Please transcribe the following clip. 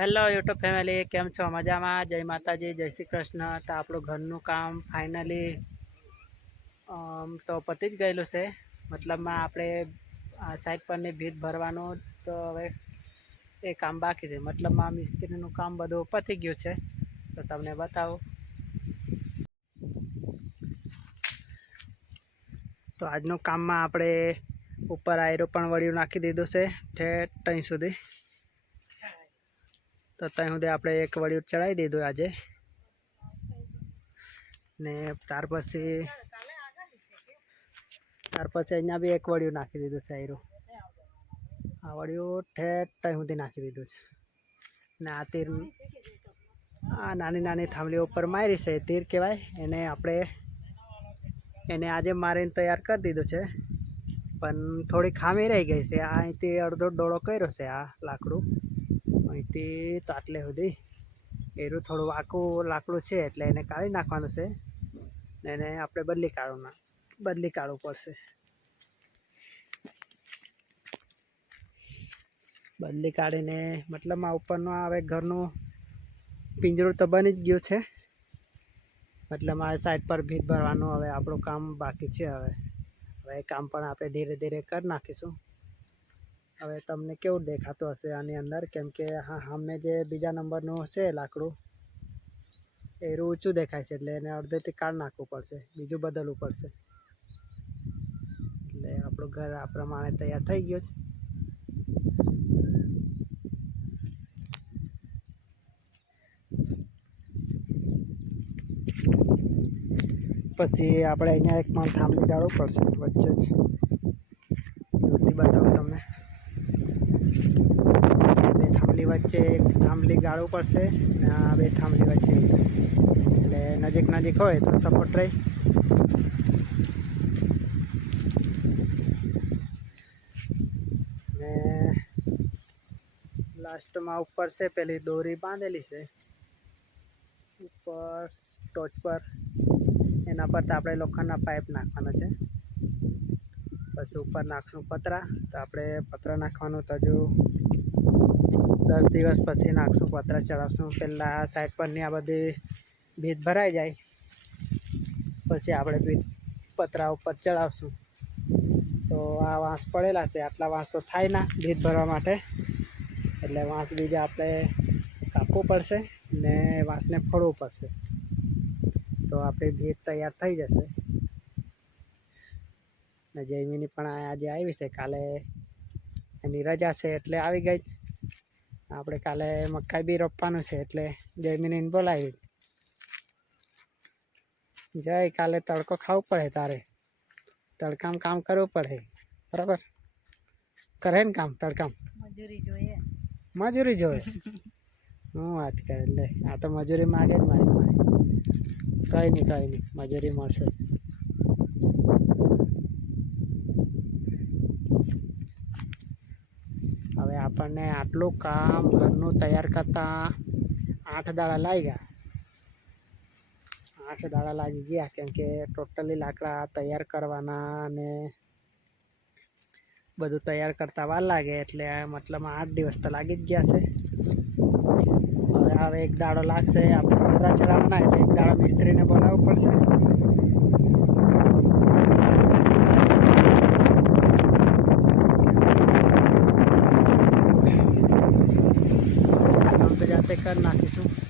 Hello YouTube family કેમ છો? મજામાં? જય માતાજી, જય શ્રી કૃષ્ણ. તો આપણું ઘરનું કામ ફાઇનલી તો પતી જ ગયેલું છે. મતલબમાં આપણે આ સાઈડ પરની ભીત ભરવાનું તો હવે એ કામ બાકી છે. મતલબમાં મિસ્ત્રીનું કામ બધું પતી ગયું છે. તો તમને બતાવું. તો આજનું કામમાં આપણે ઉપર આયરો પણ વળ્યું નાખી દીધું છે ઠેઠ ત્યાં સુધી. તો ત્યાં સુધી આપણે એક વડિયું ચડાવી દીધું આજે. ને ત્યાર પછી ત્યાર પછી અહીંયા બી એક વડિયું નાખી દીધું છે આયરું. આ વડિયું ઠેઠ ત્યાં સુધી નાખી દીધું છે. ને આ તીર આ નાની નાની થાંભલી ઉપર મારી છે. તીર કહેવાય. એને આપણે એને આજે મારીને તૈયાર કરી દીધું છે. પણ થોડી ખામી રહી ગઈ છે. આ અહીંથી અડધો ડોળો કર્યો છે આ લાકડું. તો આટલે સુધી એરું થોડું આખું લાકડું છે એટલે એને કાઢી નાખવાનું છે. ને એને આપણે બદલી કાઢવું ના બદલી કાઢવું પડશે. બદલી કાઢીને મતલબ આ ઉપરનું હવે ઘરનું પિંજરું તો બની જ ગયું છે. મતલબ આ સાઈડ પર ભીત ભરવાનું હવે આપણું કામ બાકી છે હવે. હવે કામ પણ આપણે ધીરે ધીરે કરી નાખીશું. હવે તમને કેવું દેખાતું હશે આની અંદર? કેમ કે હા, સામે જે બીજા નંબરનું છે લાકડું, એ ઊંચું દેખાય છે, એટલે એને અડધેથી કાઢ નાખવું પડશે, બીજું બદલવું પડશે. એટલે આપણું ઘર આ પ્રમાણે તૈયાર થઈ ગયું છે. પછી આપણે અહીંયા એક પણ થાંભલી કાઢવું પડશે, વચ્ચે જ દૂરથી બતાવું તમને બે થાંભલી વચ્ચે એક થાંભલી ગાળવું પડશે ને આ બે થાંભલી વચ્ચે. એટલે નજીક નજીક હોય તો સપોર્ટ રહી. ને લાસ્ટમાં ઉપર છે, પેલી દોરી બાંધેલી છે. ઉપર ટોચ પર. એના પર તો આપણે લોખંડના પાઇપ નાખવાના છે. પછી ઉપર નાખશું પતરા. તો આપણે પતરા નાખવાનું તો હજુ દસ દિવસ પછી નાખશું, પતરા ચડાવશું. પહેલાં સાઈડ પરની આ બધી ભીત ભરાઈ જાય. પછી આપણે ભીત પતરા ઉપર ચડાવશું. તો આ વાંસ પડેલા છે, આટલા વાંસ તો થાય ના ભીત ભરવા માટે. એટલે વાંસ બીજા આપણે કાપવું પડશે ને વાંસને ફોડવું પડશે. તો આપણી ભીત તૈયાર થઈ જશે. ને જયમીની પણ આજે આવી છે. કાલે એની રજા છે એટલે આવી ગઈ. આપણે કાલે મકાઈ બી રોપવાનું છે એટલે જયમીનીને બોલાવી. જય કાલે તડકો ખાવું પડે તારે. તડકામાં કામ કરવું પડે. બરાબર? કરે ને કામ તડકામ. મજૂરી જોઈએ. મજૂરી જોઈએ. હું વાત કરે લે આ તો મજૂરી માગે જ મારી પાસે. કંઈ નહીં કંઈ નહીં મજૂરી મળશે હવે આપણને આટલું કામ ઘરનું તૈયાર કરતા આઠ દાડા ગયા આઠ દાડા લાગી ગયા કેમ કે ટોટલી લાકડા તૈયાર કરવાના અને બધું તૈયાર કરતા વાર લાગે એટલે મતલબ આઠ દિવસ તો લાગી જ ગયા છે. હવે હવે એક દાડો લાગશે, આપણે પતરા ચડાવવાના એટલે એક દાડો મિસ્ત્રીને બોલાવવું પડશે કામ તો જાતે કરી નાખીશું.